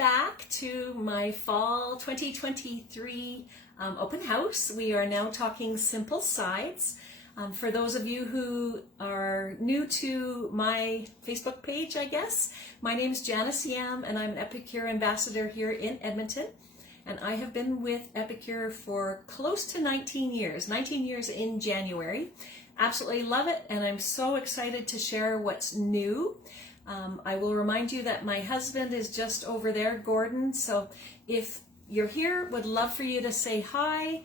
back to my fall 2023 open house. We are now talking simple sides. For those of you who are new to my Facebook page, I guess, my name is Janice Yam and I'm an Epicure Ambassador here in Edmonton. And I have been with Epicure for close to 19 years in January. Absolutely love it, and I'm so excited to share what's new. I will remind you that my husband is just over there, Gordon, so if you're here, would love for you to say hi.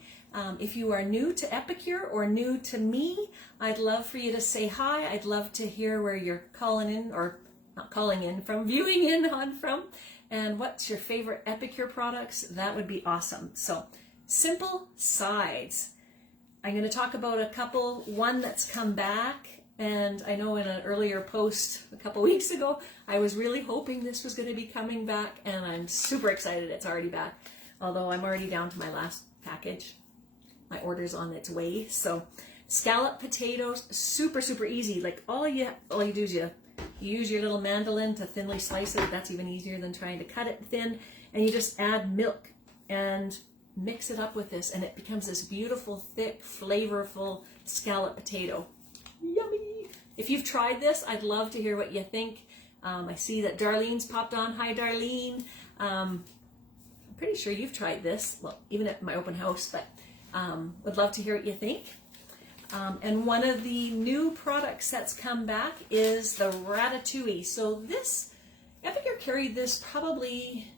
If you are new to Epicure or new to me, I'd love for you to say hi. I'd love to hear where you're calling in, or not calling in from, viewing in on from, and what's your favorite Epicure products. That would be awesome. So, simple sides. I'm going to talk about a couple, one that's come back, and I know in an earlier post a couple weeks ago, I was really hoping this was going to be coming back, and I'm super excited it's already back, although I'm already down to my last package. My order's on its way. So, scallop potatoes, super easy. Like all you do is you use your little mandolin to thinly slice it. That's even easier than trying to cut it thin, and you just add milk and mix it up with this, and it becomes this beautiful, thick, flavorful scallop potato. Yummy! If you've tried this, I'd love to hear what you think. I see that Darlene's popped on. Hi, Darlene. I'm pretty sure you've tried this, well, even at my open house, but would love to hear what you think. And one of the new products that's come back is the ratatouille. So this, Epicure carried this probably,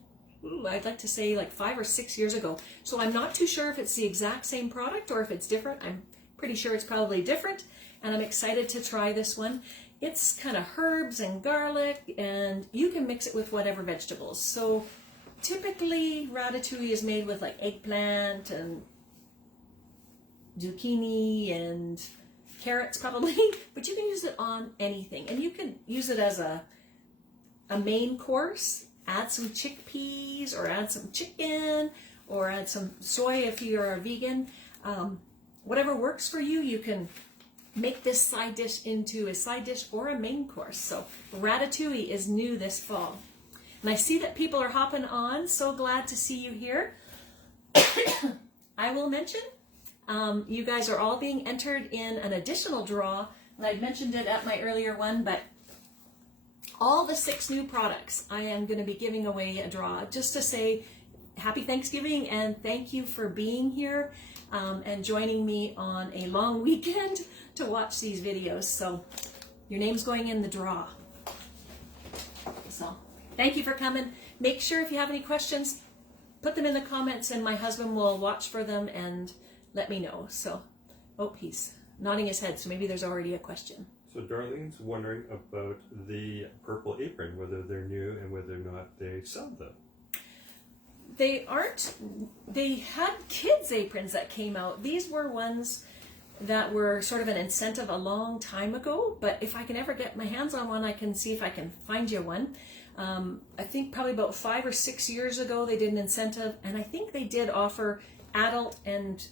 I'd like to say like 5 or 6 years ago. So I'm not too sure if it's the exact same product or if it's different. I'm pretty sure it's probably different, and I'm excited to try this one. It's kind of herbs and garlic, and you can mix it with whatever vegetables. So typically ratatouille is made with like eggplant and zucchini and carrots probably, but you can use it on anything, and you can use it as a main course. Add some chickpeas, or add some chicken, or add some soy if you're a vegan. Whatever works for you, you can make this side dish into a side dish or a main course. So ratatouille is new this fall. And I see that people are hopping on. So glad to see you here. I will mention, you guys are all being entered in an additional draw. And I mentioned it at my earlier one, but all the 6 new products, I am going to be giving away a draw just to say happy Thanksgiving and thank you for being here and joining me on a long weekend to watch these videos. So your name's going in the draw. So thank you for coming. Make sure if you have any questions, put them in the comments, and my husband will watch for them and let me know. So, oh, he's nodding his head, so maybe there's already a question. So Darlene's wondering about the purple apron, whether they're new and whether or not they sell them. They aren't. They had kids' aprons that came out. These were ones that were sort of an incentive a long time ago, but if I can ever get my hands on one, I can see if I can find you one. I think probably about 5 or 6 years ago they did an incentive, and I think they did offer adult and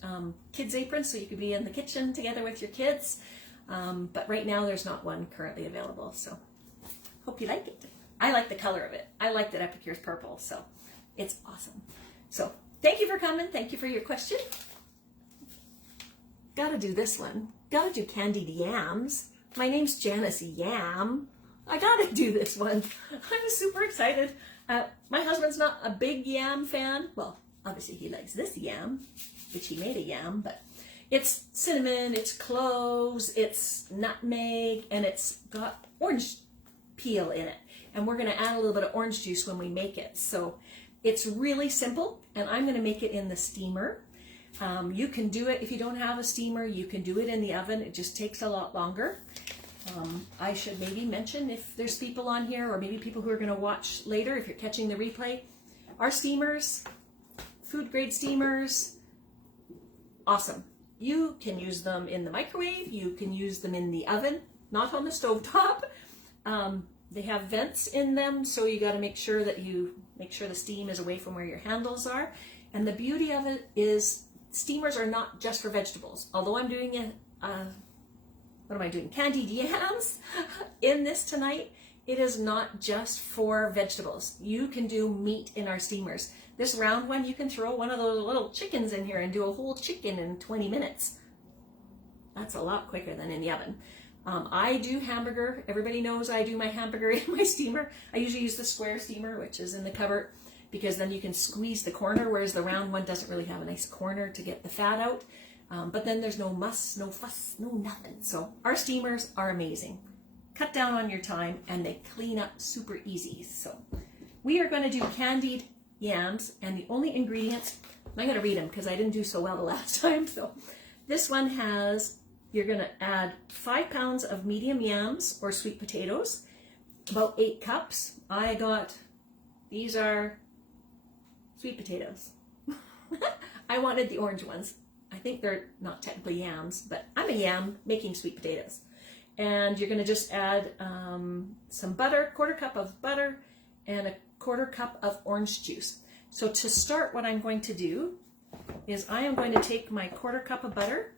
kids' aprons, so you could be in the kitchen together with your kids. But right now there's not one currently available, so hope you like it. I like the color of it. I like that Epicure's purple, so it's awesome. So thank you for coming. Thank you for your question. Gotta do this one. Gotta do Candied Yams. My name's Janice Yam. I gotta do this one. I'm super excited. My husband's not a big yam fan. Well, obviously he likes this yam, which he made a yam, but it's cinnamon, it's cloves, it's nutmeg, and it's got orange peel in it. And we're going to add a little bit of orange juice when we make it. So it's really simple, and I'm going to make it in the steamer. You can do it, if you don't have a steamer, you can do it in the oven. It just takes a lot longer. I should maybe mention, if there's people on here, or maybe people who are going to watch later, if you're catching the replay, our steamers, food grade steamers, awesome. You can use them in the microwave, you can use them in the oven, not on the stovetop. They have vents in them, so you got to make sure that you make sure the steam is away from where your handles are. And the beauty of it is steamers are not just for vegetables. Although I'm doing what am I doing? Candied yams in this tonight. it is not just for vegetables. You can do meat in our steamers. This round one, you can throw one of those little chickens in here and do a whole chicken in 20 minutes. That's a lot quicker than in the oven. I do hamburger. Everybody knows I do my hamburger in my steamer. I usually use the square steamer, which is in the cupboard, because then you can squeeze the corner, whereas the round one doesn't really have a nice corner to get the fat out. But then there's no muss, no fuss, no nothing. So our steamers are amazing. Cut down on your time and they clean up super easy. So we are going to do candied yams, and the only ingredients, I'm going to read them because I didn't do so well the last time. So this one has, you're going to add 5 pounds of medium yams or sweet potatoes, about 8 cups. I got, these are sweet potatoes. I wanted the orange ones. I think they're not technically yams, but I'm a yam making sweet potatoes. And you're going to just add some butter, 1/4 cup of butter, and 1/4 cup of orange juice. So to start, what I'm going to do is I am going to take my 1/4 cup of butter,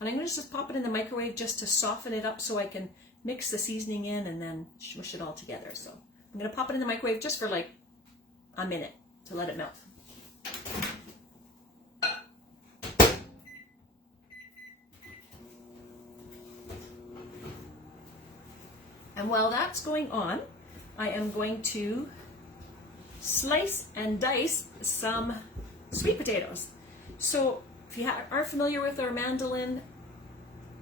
and I'm going to just pop it in the microwave just to soften it up so I can mix the seasoning in and then smush it all together. So I'm going to pop it in the microwave just for like a minute to let it melt. And while that's going on, I am going to slice and dice some sweet potatoes. So if you are familiar with our mandolin,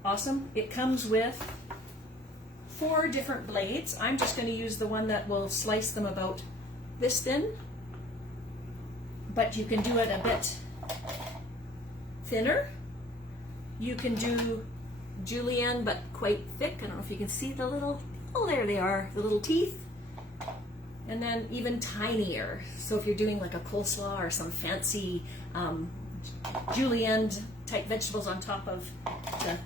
awesome. It comes with 4 different blades. I'm just going to use the one that will slice them about this thin, but you can do it a bit thinner. You can do julienne, but quite thick. I don't know if you can see the little, oh, there they are, the little teeth. And then even tinier. So if you're doing like a coleslaw or some fancy julienne type vegetables on top of to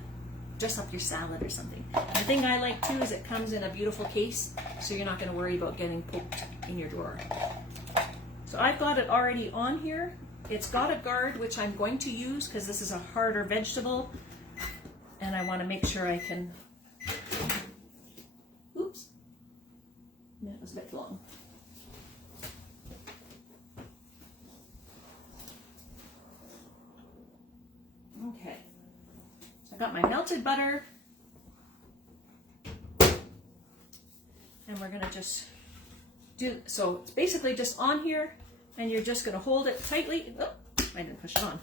dress up your salad or something. The thing I like too is it comes in a beautiful case, so you're not going to worry about getting poked in your drawer. So I've got it already on here. It's got a guard, which I'm going to use because this is a harder vegetable, and I want to make sure I can, oops, that was a bit long. Okay, so I got my melted butter, and we're gonna just do, so it's basically just on here, and you're just gonna hold it tightly. Oh, I didn't push it on.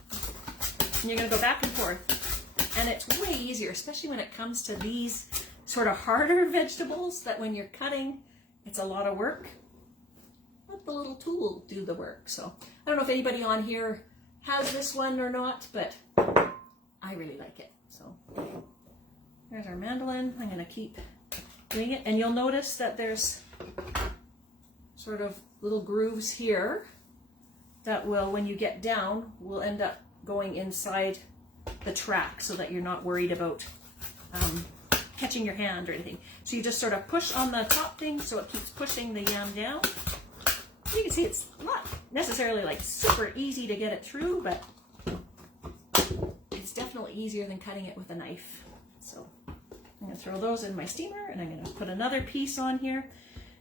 And you're gonna go back and forth, and it's way easier, especially when it comes to these sort of harder vegetables that when you're cutting, it's a lot of work. Let the little tool do the work. So I don't know if anybody on here has this one or not, but I really like it. So there's our mandolin. I'm going to keep doing it, and you'll notice that there's sort of little grooves here that will, when you get down, will end up going inside the track so that you're not worried about catching your hand or anything. So you just sort of push on the top thing so it keeps pushing the yam down. You can see it's not necessarily like super easy to get it through, but it's definitely easier than cutting it with a knife. So I'm going to throw those in my steamer, and I'm going to put another piece on here.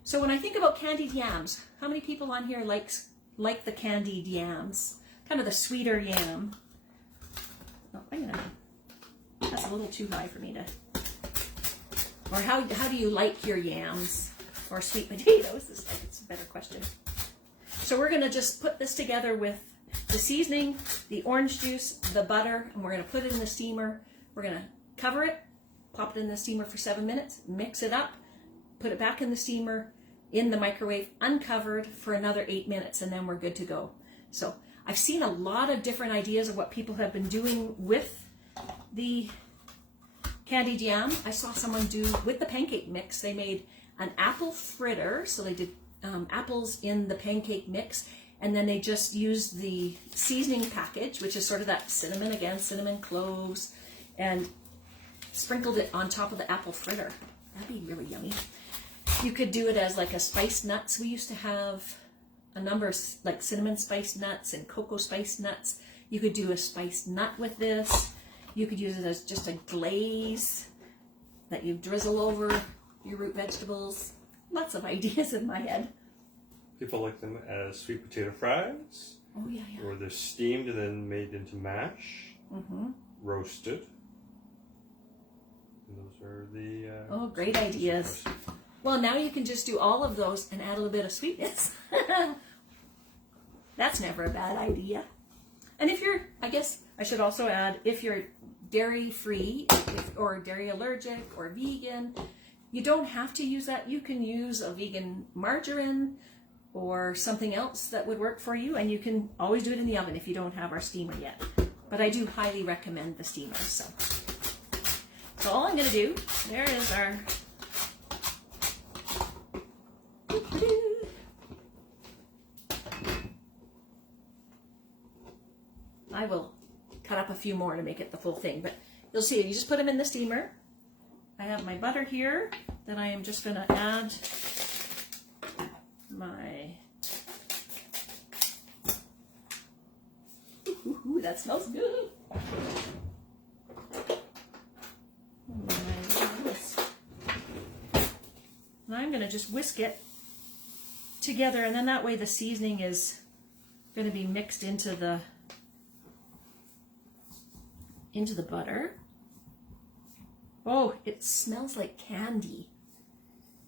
So when I think about candied yams, how many people on here like the candied yams? Kind of the sweeter yam. Oh, that's a little too high for me to. Or how do you like your yams or sweet potatoes? It's a better question. So we're going to just put this together with the seasoning, the orange juice, the butter, and we're going to put it in the steamer. We're going to cover it, pop it in the steamer for 7 minutes, mix it up, put it back in the steamer, in the microwave, uncovered for another 8 minutes, and then we're good to go. So I've seen a lot of different ideas of what people have been doing with the candied yam. I saw someone do with the pancake mix. They made an apple fritter, so they did apples in the pancake mix, and then they just used the seasoning package, which is sort of that cinnamon, again, cinnamon, cloves, and sprinkled it on top of the apple fritter. That'd be really yummy. You could do it as like a spiced nuts. We used to have a number of like cinnamon spiced nuts and cocoa spiced nuts. You could do a spiced nut with this. You could use it as just a glaze that you drizzle over your root vegetables. Lots of ideas in my head. People like them as sweet potato fries. Oh, yeah, yeah. Or they're steamed and then made into mash. Mm-hmm. Roasted. And those are the... oh, great ideas. Well, now you can just do all of those and add a little bit of sweetness. That's never a bad idea. And if you're, I guess I should also add, if you're dairy-free or dairy allergic or vegan, you don't have to use that. You can use a vegan margarine or something else that would work for you, and you can always do it in the oven if you don't have our steamer yet. But I do highly recommend the steamer. So all I'm going to do, there is our... I will cut up a few more to make it the full thing, but you'll see, you just put them in the steamer. I have my butter here that I am just going to add my... Ooh, that smells good. And I'm going to just whisk it together, and then that way the seasoning is going to be mixed into the butter. Oh, it smells like candy.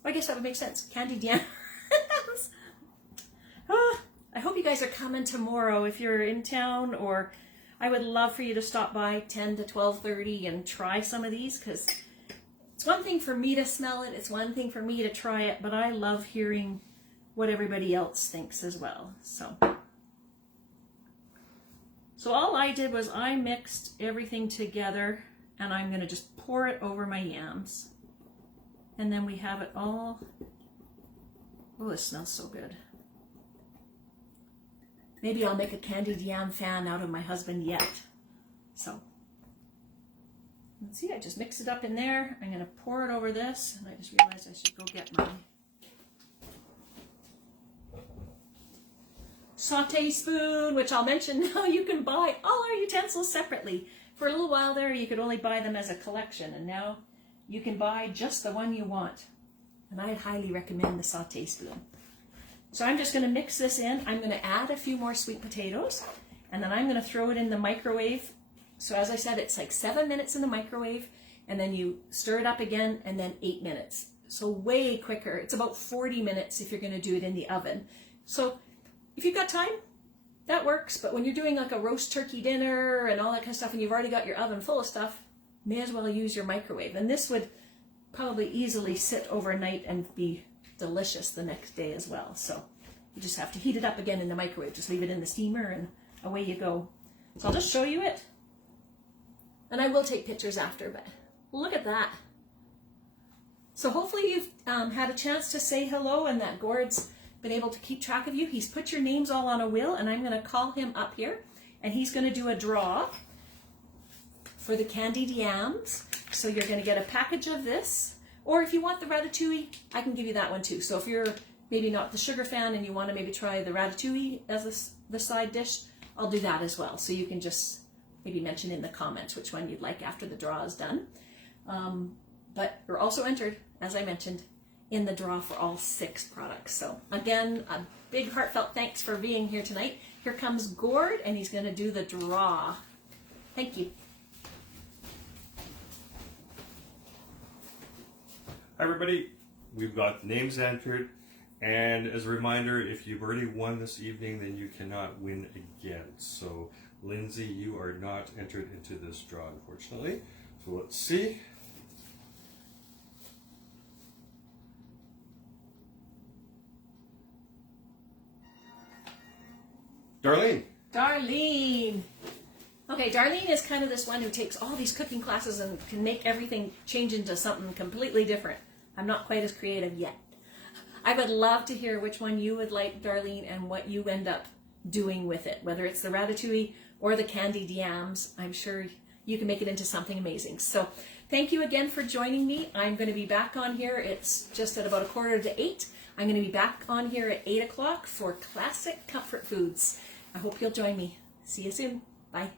I guess that would make sense. Candied Yams. I hope you guys are coming tomorrow if you're in town, or I would love for you to stop by 10 to 12:30 and try some of these, because it's one thing for me to smell it, it's one thing for me to try it, but I love hearing what everybody else thinks as well. So all I did was I mixed everything together, and I'm going to just pour it over my yams. And then we have it all. Oh, it smells so good. Maybe I'll make a candied yam fan out of my husband yet. So, let's see, I just mix it up in there. I'm going to pour it over this, and I just realized I should go get my saute spoon, which I'll mention now. You can buy all our utensils separately. For a little while there, you could only buy them as a collection, and now you can buy just the one you want. And I highly recommend the saute spoon. So I'm just going to mix this in. I'm going to add a few more sweet potatoes, and then I'm going to throw it in the microwave. So as I said, it's like 7 minutes in the microwave, and then you stir it up again, and then 8 minutes. So way quicker. It's about 40 minutes if you're going to do it in the oven. So if you've got time, that works. But when you're doing like a roast turkey dinner and all that kind of stuff, and you've already got your oven full of stuff, may as well use your microwave. And this would probably easily sit overnight and be delicious the next day as well. So you just have to heat it up again in the microwave. Just leave it in the steamer and away you go. So I'll just show you it. And I will take pictures after, but look at that. So hopefully you've had a chance to say hello, and that Gord's been able to keep track of you. He's put your names all on a wheel, and I'm going to call him up here, and he's going to do a draw for the candied yams. So you're going to get a package of this, or if you want the ratatouille, I can give you that one too. So if you're maybe not the sugar fan and you want to maybe try the ratatouille as the side dish, I'll do that as well. So you can just maybe mention in the comments which one you'd like after the draw is done. But you're also entered, as I mentioned, in the draw for all 6 products. So again, a big heartfelt thanks for being here tonight. Here comes Gord, and he's going to do the draw. Thank you. Hi everybody, we've got names entered, and as a reminder, if you've already won this evening, then you cannot win again. So Lindsay, you are not entered into this draw, unfortunately. So let's see. Darlene. Darlene. Okay, Darlene is kind of this one who takes all these cooking classes and can make everything change into something completely different. I'm not quite as creative yet. I would love to hear which one you would like, Darlene, and what you end up doing with it, whether it's the ratatouille or the candied yams. I'm sure you can make it into something amazing. So thank you again for joining me. I'm going to be back on here. It's just at about 7:45. I'm going to be back on here at 8 o'clock for classic comfort foods. I hope you'll join me. See you soon. Bye.